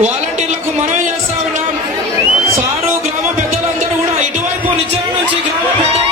వాలంటీర్లకు మనం చేస్తా సారు గ్రామ పెద్దలందరూ కూడా ఇటువైపు నిచ్చెన నుంచి గ్రామ పెద్ద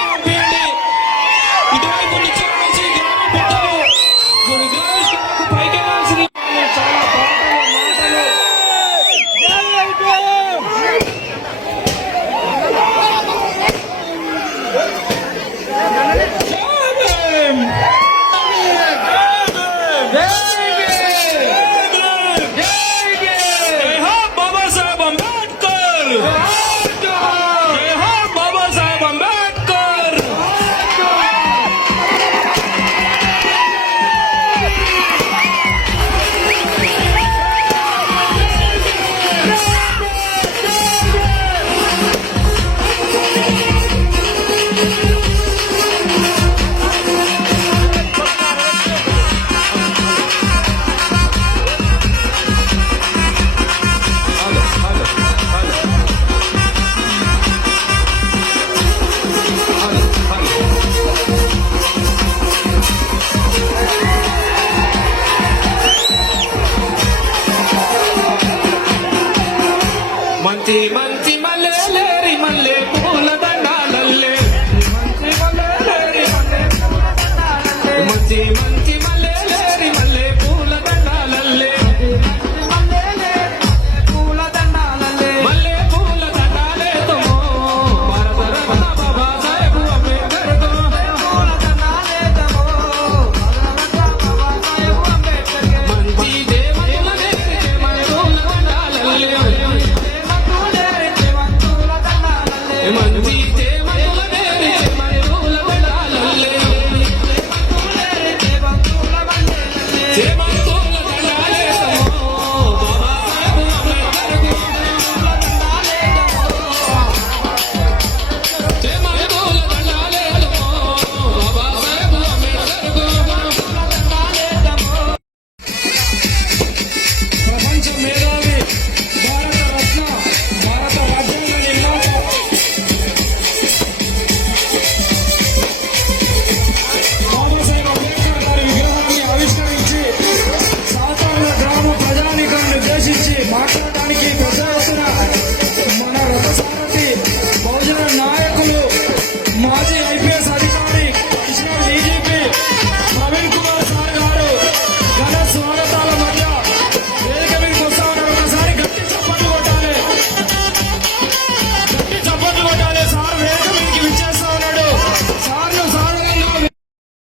última